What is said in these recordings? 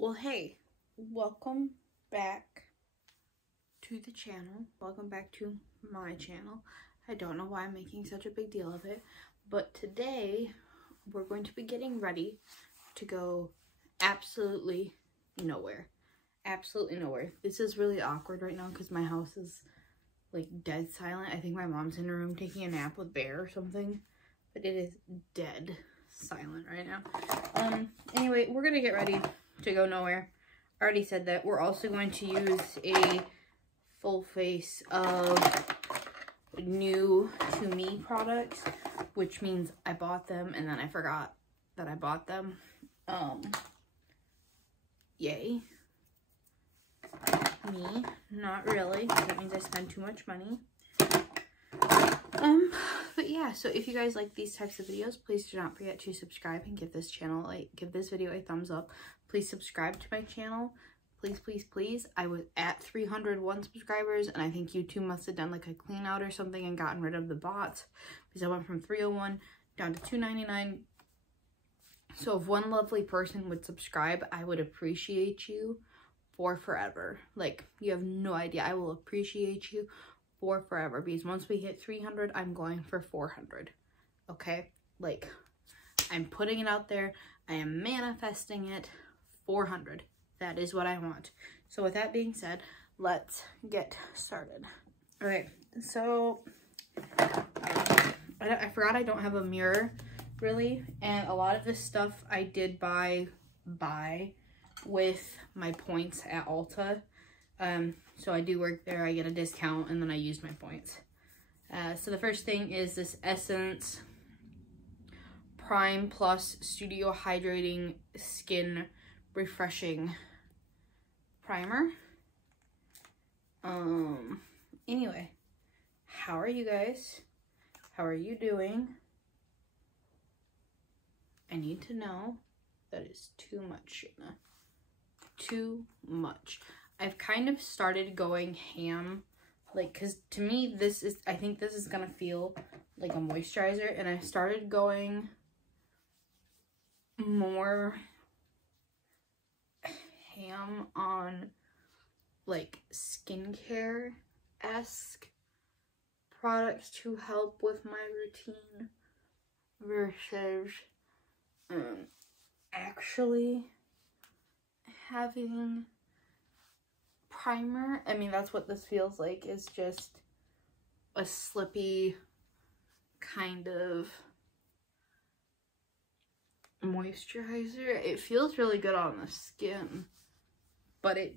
Well, hey, welcome back to the channel. Welcome back to my channel. I don't know why I'm making such a big deal of it, but today we're going to be getting ready to go absolutely nowhere. Absolutely nowhere. This is really awkward right now because my house is like dead silent. I think my mom's in her room taking a nap with Bear or something, but it is dead silent right now. Anyway, we're gonna get ready to go nowhere. I already said that. We're also going to use a full face of new to me products, which means I bought them and then I forgot that I bought them. Yay. Me, not really. That means I spend too much money. But yeah, so if you guys like these types of videos, please do not forget to subscribe and give this channel give this video a thumbs up. Please subscribe to my channel. Please, please, please. I was at 301 subscribers and I think YouTube must have done like a clean out or something and gotten rid of the bots because I went from 301 down to 299. So if one lovely person would subscribe, I would appreciate you for forever. Like, you have no idea. I will appreciate you for forever because once we hit 300, I'm going for 400. Okay? Like, I'm putting it out there. I am manifesting it. 400. That is what I want. So with that being said, let's get started. All right. So I forgot I don't have a mirror really, and a lot of this stuff I did buy with my points at Ulta. So I do work there, I get a discount, and then I use my points. So the first thing is this Essence Prime Plus Studio Hydrating Skin Refreshing Primer. Anyway, how are you guys? How are you doing? I need to know. That is too much, Shayna. Too much. I've kind of started going ham, like, because to me I think this is gonna feel like a moisturizer, and I started going more ham on like skincare-esque products to help with my routine versus actually having primer. I mean, that's what this feels like, is just a slippy kind of moisturizer. It feels really good on the skin, but it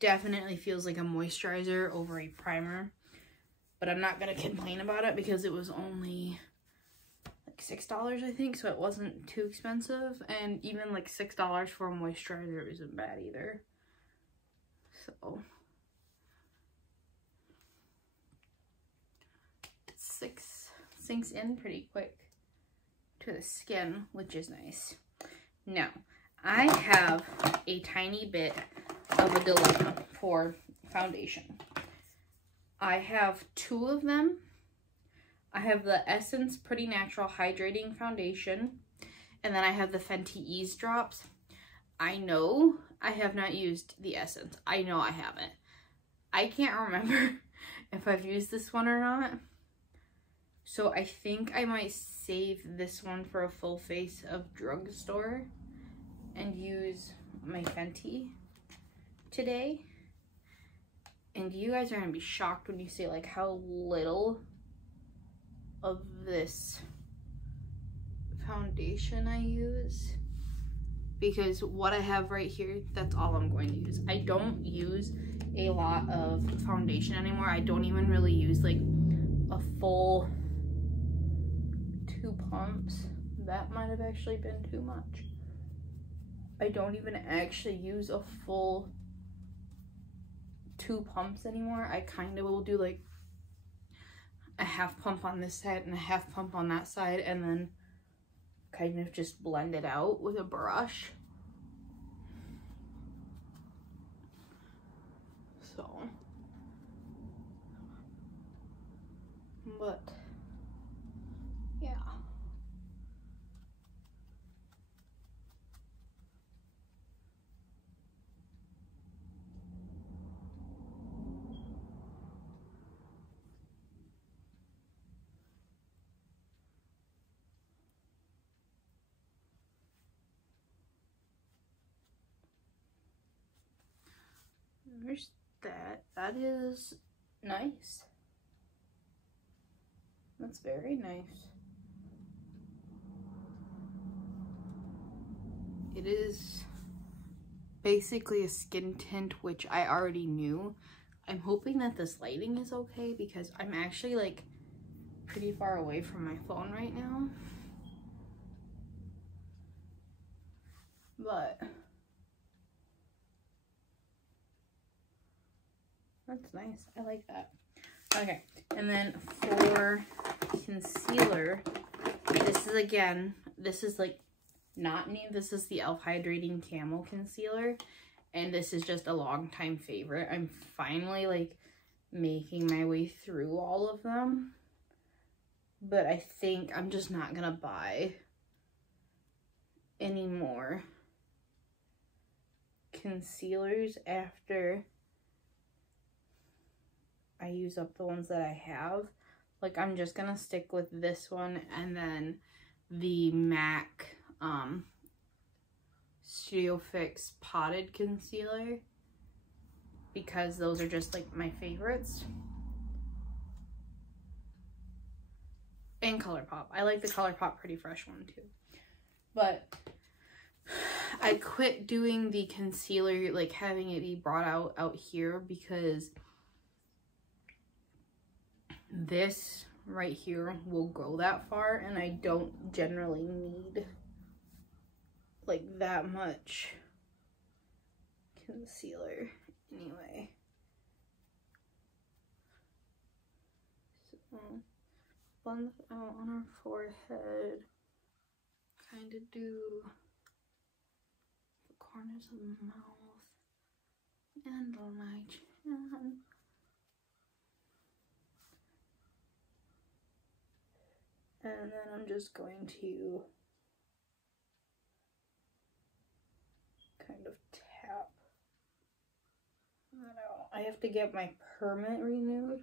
definitely feels like a moisturizer over a primer. But I'm not gonna complain about it because it was only like $6, I think, so it wasn't too expensive, and even like $6 for a moisturizer isn't bad either. So it sinks in pretty quick to the skin, which is nice. Now, I have a tiny bit of a dilemma for foundation. I have two of them. I have the Essence Pretty Natural Hydrating Foundation, and then I have the Fenty Ease Drops. I know I have not used the Essence. I know I haven't. I can't remember if I've used this one or not. So I think I might save this one for a full face of drugstore and use my Fenty today. And you guys are gonna be shocked when you see like how little of this foundation I use, because what I have right here, that's all I'm going to use. I don't use a lot of foundation anymore. I don't even really use like a full 2 pumps. That might have actually been too much. I don't even actually use a full 2 pumps anymore. I kind of will do like a half pump on this side and a half pump on that side, and then kind of just blend it out with a brush. So, but yeah. there's that. That is nice. That's very nice. It is basically a skin tint, which I already knew. I'm hoping that this lighting is okay because I'm actually like pretty far away from my phone right now. But that's nice. I like that. Okay, and then for concealer, this is again, this is like not new. This is the e.l.f. Hydrating Camel Concealer, and this is just a long time favorite. I'm finally like making my way through all of them, but I think I'm just not gonna buy any more concealers after I use up the ones that I have. Like, I'm just gonna stick with this one and then the MAC Studio Fix Potted Concealer, because those are just like my favorites. And ColourPop. I like the ColourPop Pretty Fresh one too. But I quit doing the concealer, like having it be brought out here, because this right here will go that far, and I don't generally need like that much concealer anyway. So blend it out on our forehead, kind of do the corners of the mouth and on my chin. And then I'm just going to kind of tap that out. I have to get my permit renewed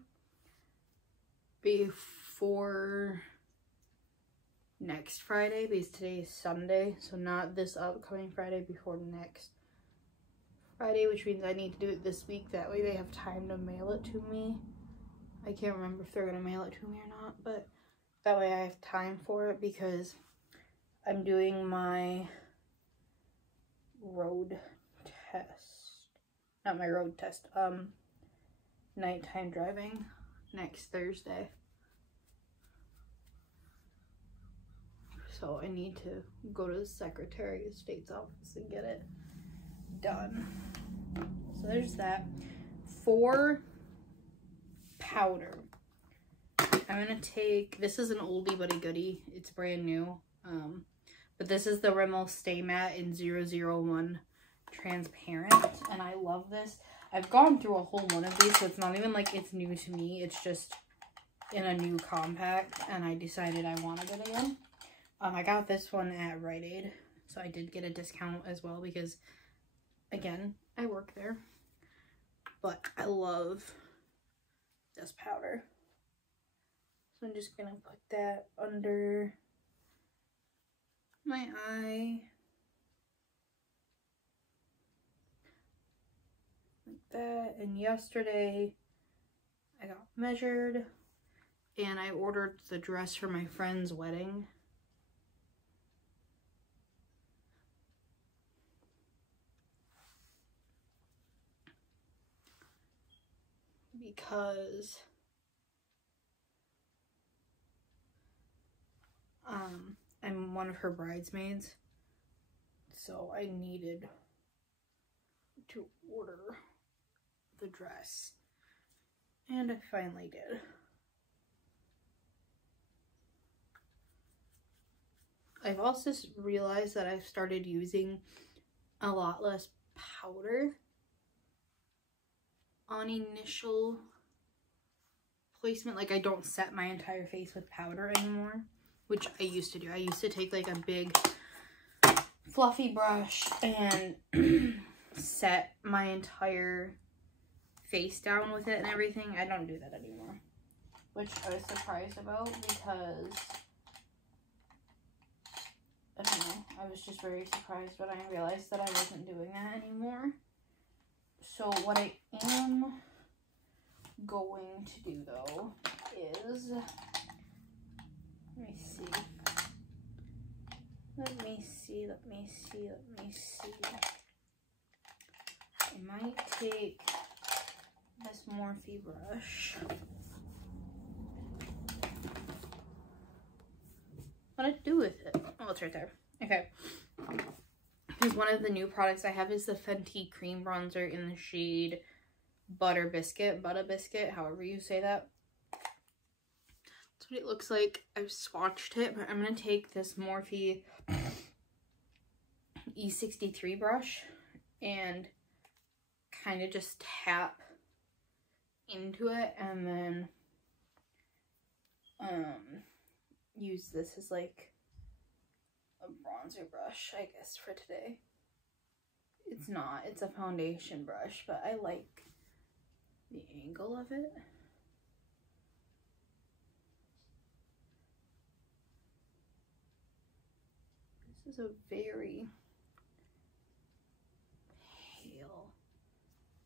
before next Friday, because today is Sunday, so not this upcoming Friday, before next Friday, which means I need to do it this week. That way they have time to mail it to me. I can't remember if they're gonna mail it to me or not, but that way I have time for it, because I'm doing my road test, not my road test, nighttime driving next Thursday. So I need to go to the Secretary of State's office and get it done. So there's that. For powder, I'm gonna take, this is an oldie but a goodie. It's brand new. But this is the Rimmel Stay Matte in 001 Transparent, and I love this. I've gone through a whole one of these, so it's not even like it's new to me. It's just in a new compact, and I decided I wanted it again. I got this one at Rite Aid, so I did get a discount as well, because again, I work there. But I love this powder. So I'm just gonna put that under my eye, like that. And yesterday I got measured and I ordered the dress for my friend's wedding. Because I'm one of her bridesmaids, so I needed to order the dress, and I finally did. I've also realized that I've started using a lot less powder on initial placement. Like, I don't set my entire face with powder anymore, which I used to do. I used to take like a big fluffy brush and set my entire face down with it and everything. I don't do that anymore, which I was surprised about, because I don't know, I was just very surprised when I realized that I wasn't doing that anymore. So what I am going to do though is, let me see. I might take this Morphe brush. What did I do with it? Oh, it's right there. Okay. Because one of the new products I have is the Fenty Cream Bronzer in the shade Butter Biscuit, however you say that. That's what it looks like. I've swatched it, but I'm going to take this Morphe E63 brush and kind of just tap into it, and then use this as like a bronzer brush, I guess, for today. It's not, it's a foundation brush, but I like the angle of it. This is a very pale.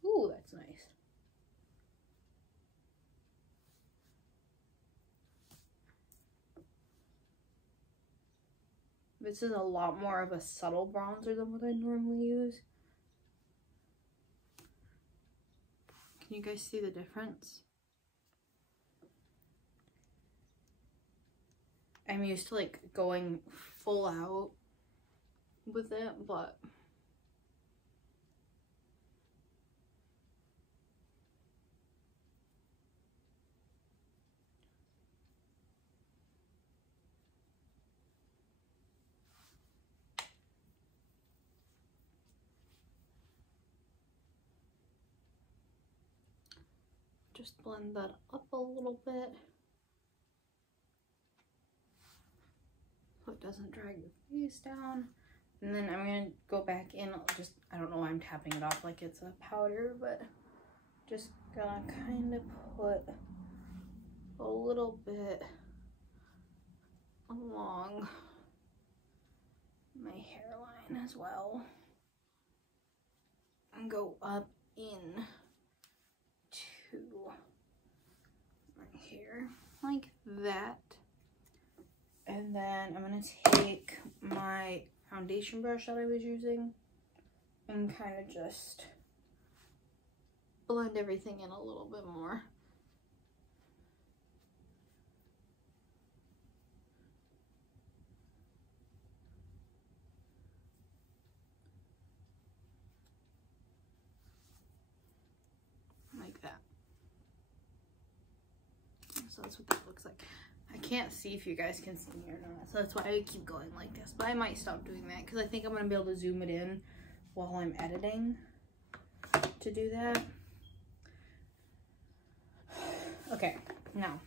Ooh, that's nice. This is a lot more of a subtle bronzer than what I normally use. Can you guys see the difference? I'm used to like going full out with it, but just blend that up a little bit so it doesn't drag the face down. And then I'm going to go back in, I don't know why I'm tapping it off like it's a powder, but just gonna kind of put a little bit along my hairline as well, and go up in to my hair like that. And then I'm gonna take my foundation brush that I was using and kind of just blend everything in a little bit more. Like that. So that's what that looks like. I can't see if you guys can see me or not, so that's why I keep going like this. But I might stop doing that because I think I'm going to be able to zoom it in while I'm editing to do that. Okay, now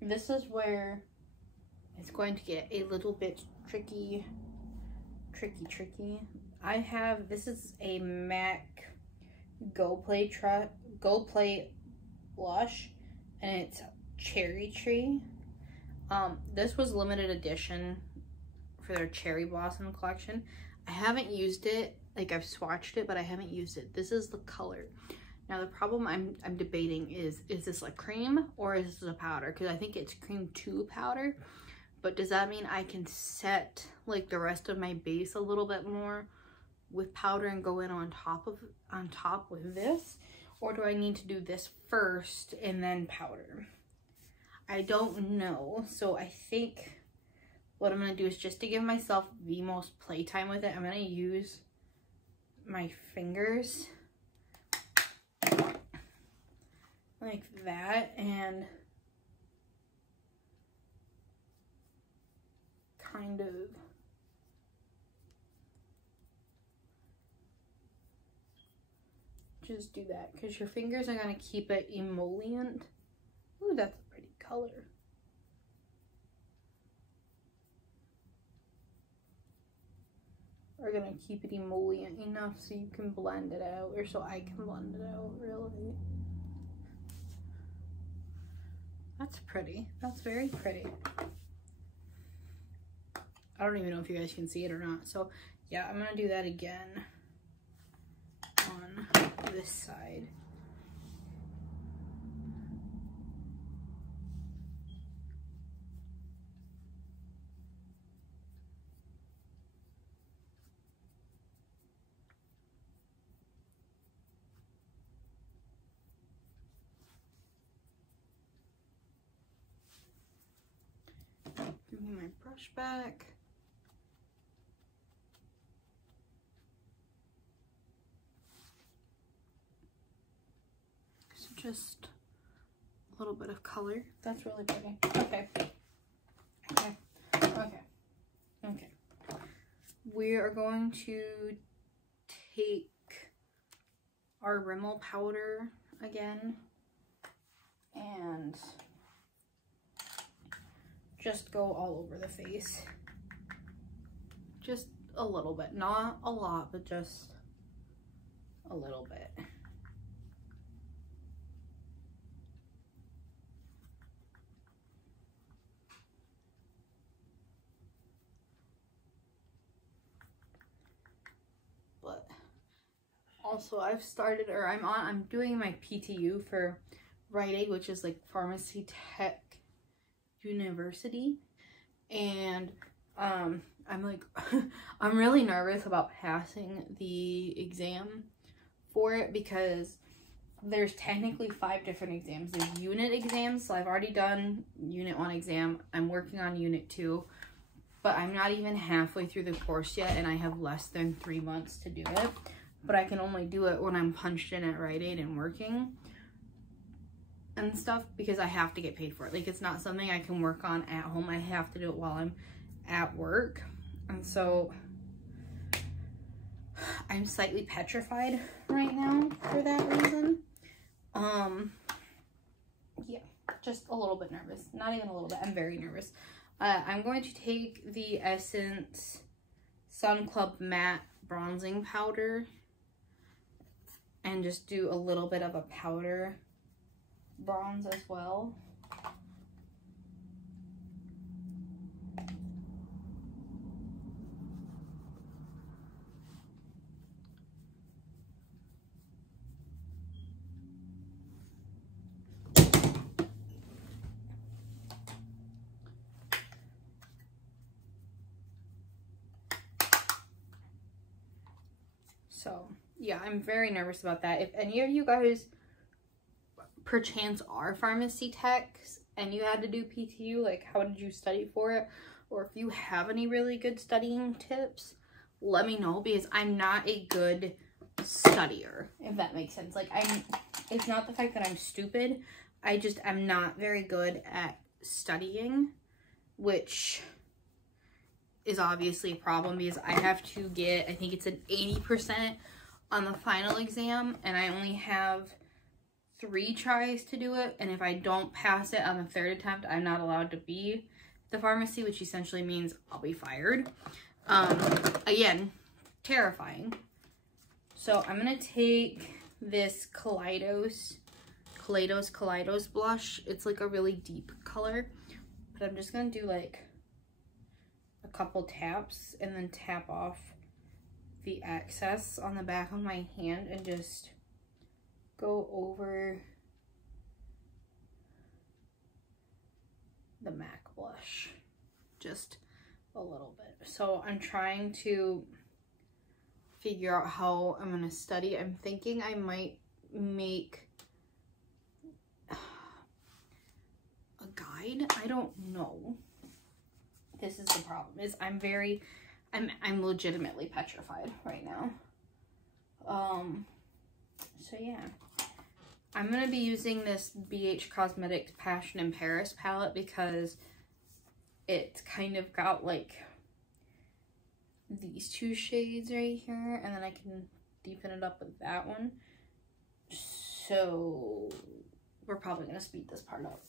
this is where it's going to get a little bit tricky. I have, this is a MAC Go Play blush, and it's Cherry Tree. This was limited edition for their Cherry Blossom collection. I haven't used it, like I've swatched it, but I haven't used it. This is the color. Now the problem I'm debating is this a cream or is this a powder? Because I think it's cream to powder, but does that mean I can set like the rest of my base a little bit more with powder and go in on top with this? Or do I need to do this first and then powder? I don't know. So I think what I'm going to do is, just to give myself the most playtime with it, I'm going to use my fingers like that and kind of just do that, because your fingers are going to keep it emollient. Ooh, that's a pretty color. We're going to keep it emollient enough so you can blend it out, or so I can blend it out, really. That's pretty. That's very pretty. I don't even know if you guys can see it or not. So yeah, I'm going to do that again on this side. Give me my brush back. So just a little bit of color. That's really pretty. Okay. Okay. Okay. Okay. We are going to take our Rimmel powder again and just go all over the face. Just a little bit. Not a lot, but just a little bit. But also I've started, or I'm doing my PTU for Rite Aid, which is like Pharmacy Tech University, and I'm like I'm really nervous about passing the exam for it because there's technically 5 different exams. There's unit exams, so I've already done unit 1 exam. I'm working on unit 2, but I'm not even halfway through the course yet, and I have less than 3 months to do it. But I can only do it when I'm punched in at Rite Aid and working and stuff, because I have to get paid for it. Like, it's not something I can work on at home. I have to do it while I'm at work. And so I'm slightly petrified right now for that reason. Yeah, just a little bit nervous. Not even a little bit. I'm very nervous. I'm going to take the Essence Sun Club Matte Bronzing Powder and just do a little bit of a powder bronze as well. So yeah, I'm very nervous about that. If any of you guys perchance are pharmacy techs and you had to do PTU, like, how did you study for it? Or if you have any really good studying tips, let me know, because I'm not a good studier, if that makes sense. Like, it's not the fact that I'm stupid, I'm not very good at studying, which is obviously a problem because I have to get, I think it's an 80% on the final exam, and I only have 3 tries to do it, and if I don't pass it on the 3rd attempt, I'm not allowed to be the pharmacy, which essentially means I'll be fired. Again, terrifying. So I'm gonna take this Kaleidos blush. It's like a really deep color, but I'm just gonna do like a couple taps and then tap off the excess on the back of my hand and just go over the MAC blush just a little bit. So I'm trying to figure out how I'm gonna study. I'm thinking I might make a guide. I don't know. This is the problem, is I'm legitimately petrified right now. So yeah, I'm gonna be using this BH Cosmetics Passion in Paris palette because it's kind of got like these 2 shades right here, and then I can deepen it up with that one. So we're probably gonna speed this part up.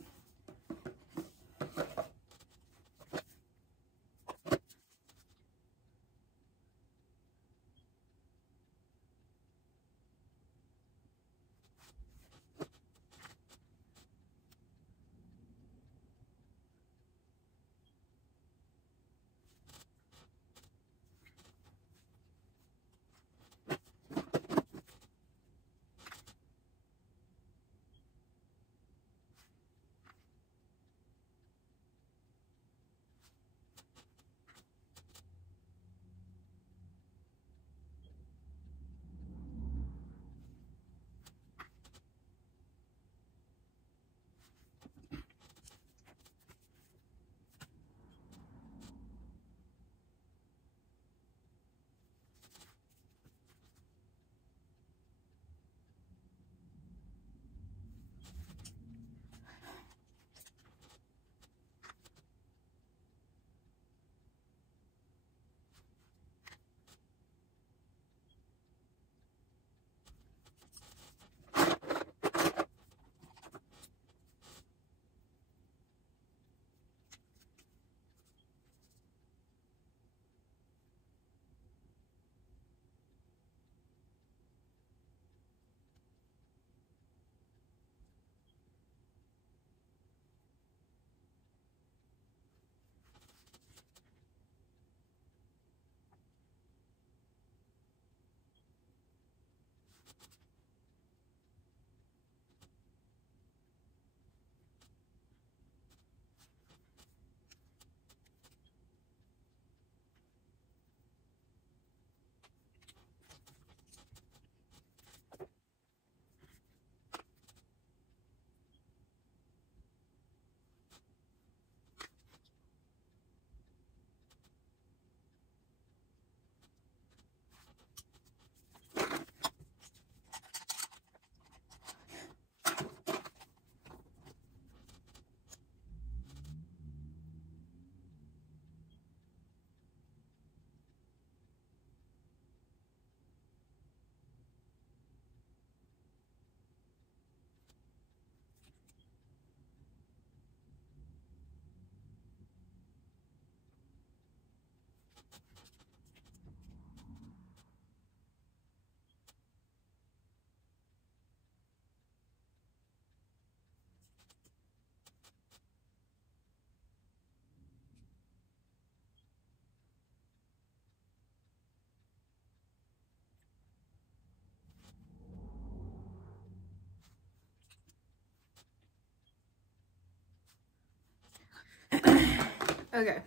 Okay,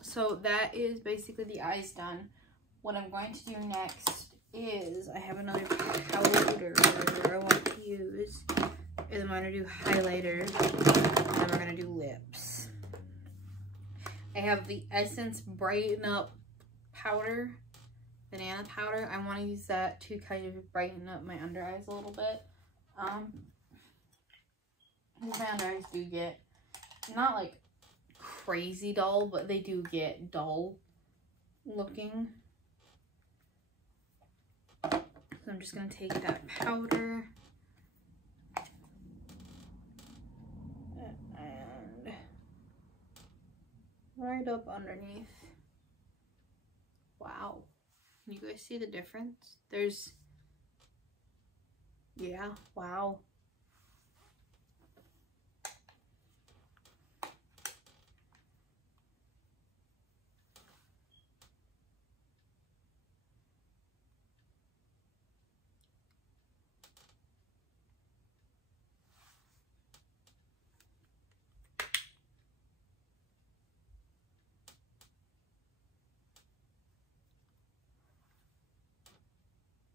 so that is basically the eyes done. What I'm going to do next is I have another powder I want to use. And I'm going to do highlighter, and then we're going to do lips. I have the Essence Brighten Up powder, banana powder. I want to use that to kind of brighten up my under eyes a little bit. My under eyes do get, not like crazy dull, but they do get dull looking. So I'm just going to take that powder and right up underneath. Wow. You guys see the difference? There's, yeah, wow.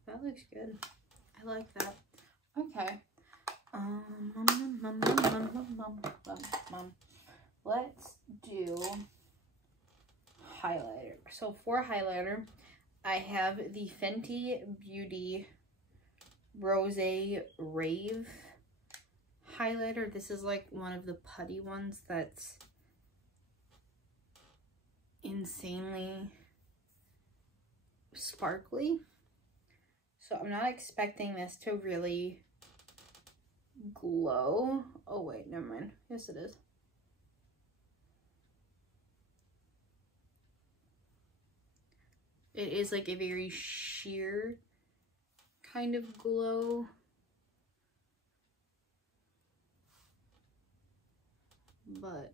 That looks good. I like that. Okay. Let's do highlighter. So for highlighter, I have the Fenty Beauty Rose Rave highlighter. This is like one of the putty ones that's insanely sparkly. So I'm not expecting this to really glow. Oh wait, never mind. Yes, it is. It is like a very sheer kind of glow. But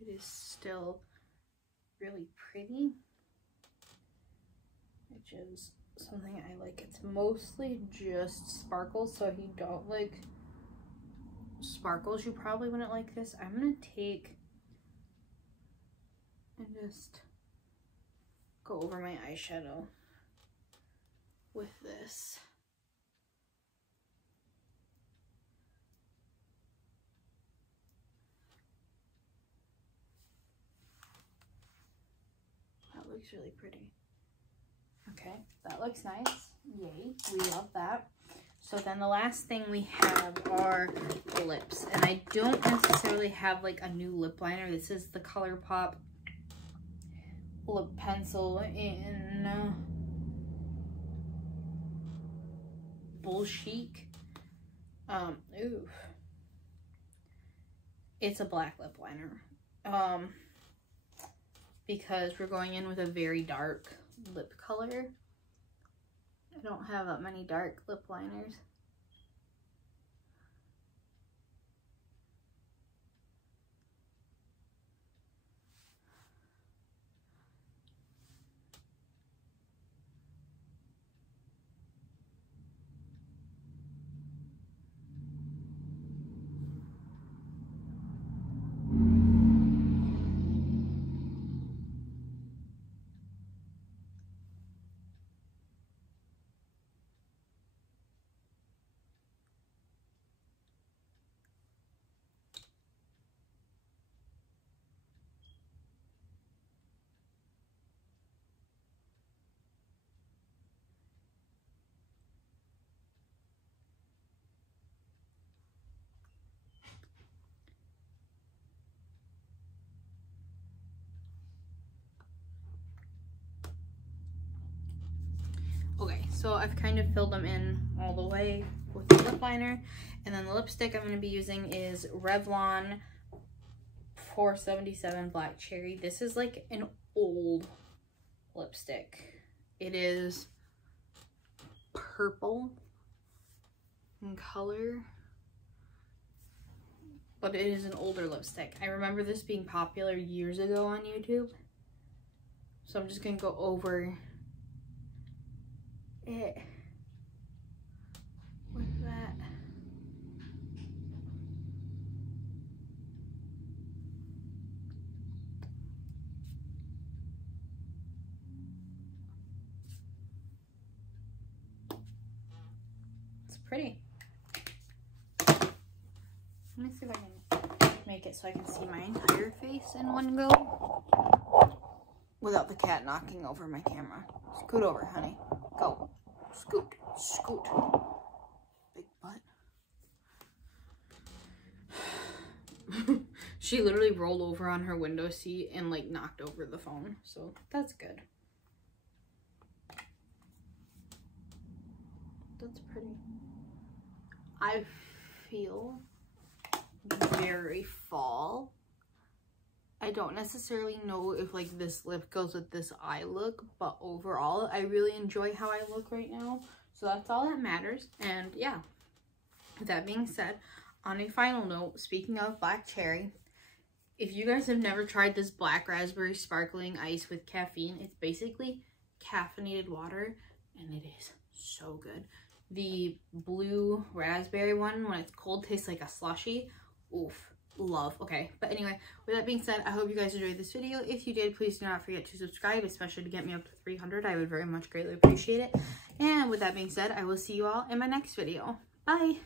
it is still really pretty, which is something I like. It's mostly just sparkles, so if you don't like sparkles, you probably wouldn't like this. I'm gonna take and just go over my eyeshadow with this. That looks really pretty. Okay, that looks nice. Yay, we love that. So then the last thing we have are lips. And I don't necessarily have like a new lip liner. This is the ColourPop lip pencil in Bull Chic. Ooh. It's a black lip liner. Because we're going in with a very dark lip color. I don't have that many dark lip liners. Okay, so I've kind of filled them in all the way with the lip liner. And then the lipstick I'm going to be using is Revlon 477 Black Cherry. This is like an old lipstick. It is purple in color, but it is an older lipstick. I remember this being popular years ago on YouTube. So I'm just going to go over it with that. pretty. Let me see if I can make it so I can see my entire face in one go without the cat knocking over my camera. Scoot over, honey. Go. Scoot. Scoot. Big butt. She literally rolled over on her window seat and like knocked over the phone. So that's good. That's pretty. I feel very fall. I don't necessarily know if like this lip goes with this eye look, but overall I really enjoy how I look right now, so that's all that matters. And yeah, with that being said, on a final note, speaking of black cherry, if you guys have never tried this black raspberry sparkling ice with caffeine, it's basically caffeinated water and it is so good. The blue raspberry one, when it's cold, tastes like a slushie. Oof. Love. Okay, but anyway, with that being said, I hope you guys enjoyed this video. If you did, please do not forget to subscribe, especially to get me up to 300. I would very much greatly appreciate it. And with that being said, I will see you all in my next video. Bye.